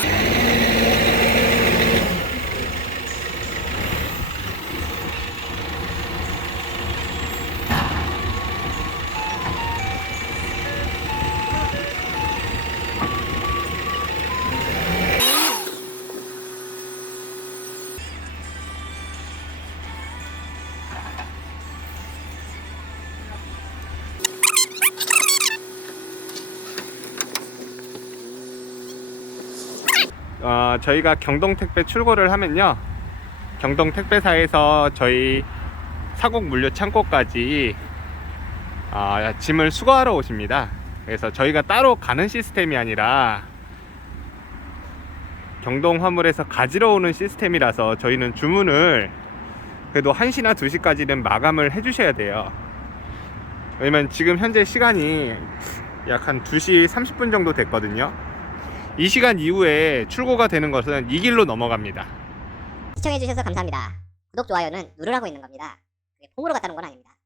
Peace. 어, 저희가 경동 택배 출고를 하면요. 경동 택배사에서 저희 사곡 물류 창고까지 아, 짐을 수거하러 오십니다. 그래서 저희가 따로 가는 시스템이 아니라 경동 화물에서 가지러 오는 시스템이라서 저희는 주문을 그래도 1시나 2시까지는 마감을 해주셔야 돼요. 왜냐면 지금 현재 시간이 약 한 2시 30분 정도 됐거든요. 이 시간 이후에 출고가 되는 것은 이 길로 넘어갑니다. 시청해주셔서 감사합니다. 구독, 좋아요는 누르라고 있는 겁니다. 그게 폼으로 갔다는 건 아닙니다.